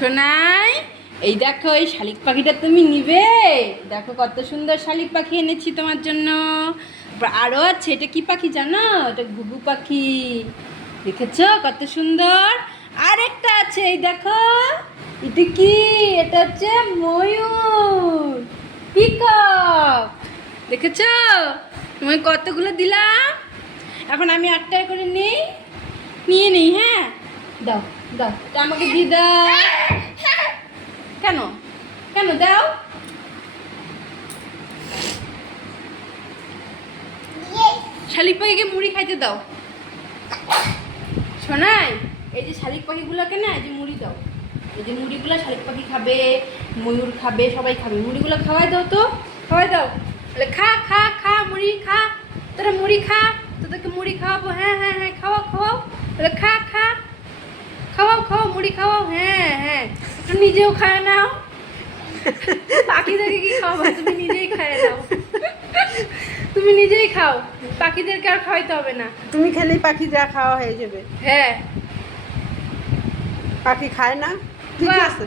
সোনাই, এই দেখো এই শালিক পাখিটা তুমি নিবে। দেখো কত সুন্দর শালিক পাখি এনেছি তোমার জন্য। আরও আছে, এটা কি পাখি জানো? এটা ঘুঘু পাখি। দেখেছো কত সুন্দর। আর একটা আছে, এই দেখো। এটা কি? এটা হচ্ছে ময়ূর, পিকক। দেখেছো? তোমায় কতগুলো দিলাম। এখন আমি একটাই করে নিয়ে নিই। হ্যাঁ, দাও দাও, এটা আমাকে দিয়ে দাও। কেন কেন দাও? শালিক পাখিকে মুড়ি খাইতে দাও। শোনাই, এই যে শালিক পাখিগুলোকে না, এই যে মুড়ি দাও। এই যে মুড়িগুলো শালিক পাখি খাবে, ময়ূর খাবে, সবাই খাবে। মুড়িগুলো খাওয়াই দাও তো, খাওয়াই দাও। তাহলে খা খা খা, মুড়ি খা। তোরা মুড়ি খা, তোদেরকে মুড়ি খাওয়াবো। হ্যাঁ হ্যাঁ হ্যাঁ, খাওয়াও খাওয়াও। তাহলে খা খা, খাওয়াও খাওয়াও, মুড়ি খাওয়াও। হ্যাঁ হ্যাঁ, একটু নিজেও খায় নাও। পাখিদেরকে কি খাওয়াবো? তুমি নিজেই খায় নাও। তুমি নিজেই খাও, পাখিদেরকে আর খাওয়াইতে হবে না। তুমি খেলেই পাখি যা খাওয়া হয়ে যাবে। হ্যাঁ, পাখি খায় না, ঠিক বাহ। আছে।